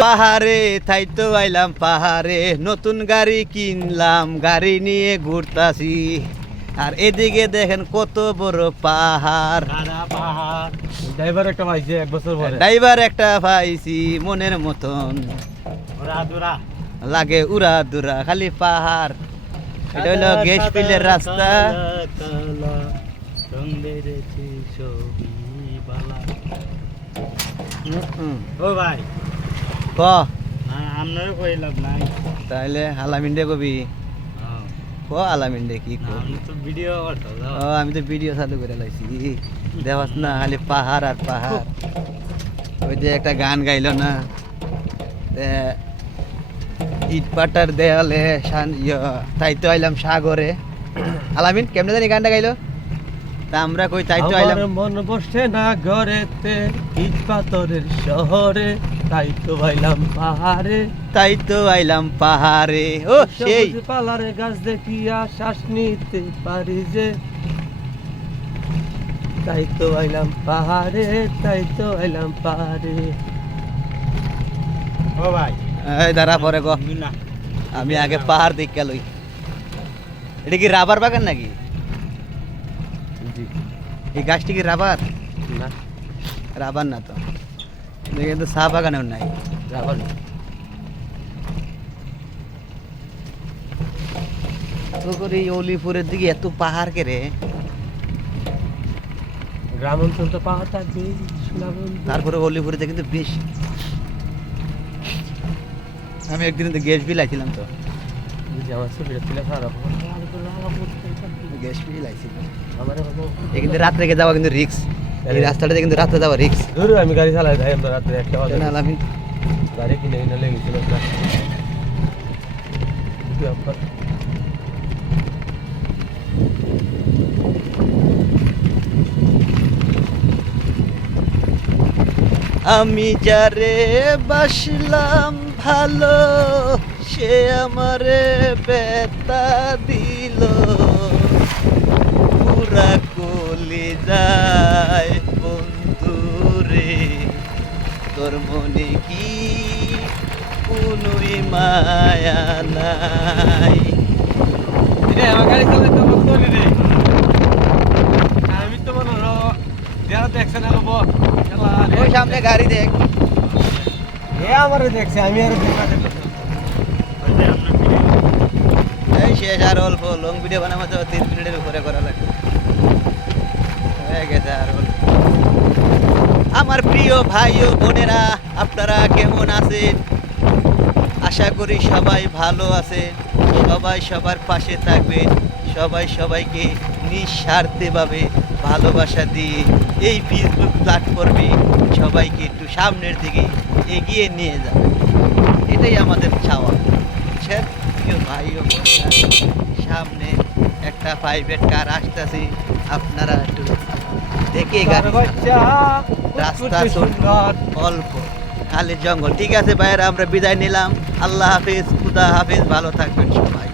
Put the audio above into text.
পাহাড়ে তাই তো আইলাম পাহাড়ে, নতুন গাড়ি কিনলাম, গাড়ি নিয়ে ঘুরতাছি। আর এদিকে দেখেন কত বড় পাহাড়। ড্রাইভার একটা পাইছে 1 বছর পরে। ড্রাইভার একটা পাইছি মনের মতন, লাগে উড়া দুরা খালি পাহাড়। এটা হলো গ্যাস পিলের রাস্তা। ও ভাই ক আমরাও কইলাম নাই। তাহলে আলামিনডে কবি ক আলামিনডে কি কবি? আমি তো ভিডিও করতাম। ও আমি তো ভিডিও চালু করে লাইছি, দেখাস না খালি পাহাড় আর পাহাড়। ওই যে একটা গান গাইলো না, ইট পাটার দেয়ালে তাই তো আইলাম সাগরে। আলামিন কেমনে জানি গানটা গাইলো? তা আমরা কই তাই তো আইলাম। আমার মন বসে না ঘরেতে, ইট পাথরের শহরে, তাই তো আইলাম পাহাড়ে। তাই তো আইলাম পাহাড়ে। ও সেই সবুজ পালারে গাছ দেখিয়া শ্বাস নিতে পারি যে, তাই তো আইলাম পাহাড়ে, তাই তো আইলাম পাহাড়ে। ও ভাই এই দাঁড়া পরে ক, আমি আগে পাহাড় দেখে লই। এটা কি রাবার বাগান নাকি? জি এই গাছটি কি রাবার? না, রাবার না তো, এটা কিন্তু চা বাগানেও নাই। রাবার তো করে এই অলিপুরের দিকে এত পাহাড় কে রে? গ্রাম অঞ্চল তো পাহাড় থাকবে, তারপরে অলিপুরেতে কিন্তু বেশি। আমি একদিন তো গ্যাস বিল আইছিলাম, তো আমার ছবিটা তুলে খারাপ গ্যাস বিল আইছিলাম। আমার কিন্তু রাত্রে যাওয়া কিন্তু রিক্স, এই রাস্তাটাতে কিন্তু রাত্রে যাওয়া রিক্স। ধরু আমি গাড়ি চালাই যাই, আমরা রাত্রে একটা আলামিন গাড়ি কিনে কিনে লেগেছিল। আমি যারে বাসলাম ভালো, সে আমারে বেতা দিল। পুরা কলি যায় বন্ধুরে, তোর মনে কি কোনোই মায়া নাই? আমার গাড়ি চালাই তো বন্ধু রে, আমি তো মনে হলো যারা দেখছে না লোক ওই সামনে গাড়ি দেখ। আমারও দেখছে, আমি আর এই শেষ আর অল্প, লং ভিডিও বানাবো তো 3 মিনিটের উপরে করা লাগে। হয়ে গেছে আর অল্প। আমার প্রিয় ভাই ও বোনেরা, আপনারা কেমন আছেন? আশা করি সবাই ভালো আছে। সবাই সবার পাশে থাকবেন। সবাই সবাইকে নিঃস্বার্থভাবে ভালোবাসা দিয়ে এই ফেসবুক প্ল্যাটফর্মে সবাইকে একটু সামনের দিকে এগিয়ে নিয়ে যাবে, এটাই আমাদের চাওয়া। বুঝছেন প্রিয় ভাই ও বোনেরা? সামনে একটা প্রাইভেট কার আসতেছে, আপনারা একটু দেখে গাড়ি চালান। রাস্তা সুন্দর, অল্প খালি জঙ্গল। ঠিক আছে ভাইয়েরা, আমরা বিদায় নিলাম। আল্লাহ হাফিজ, খুদা হাফিজ, ভালো থাকবেন সবাই।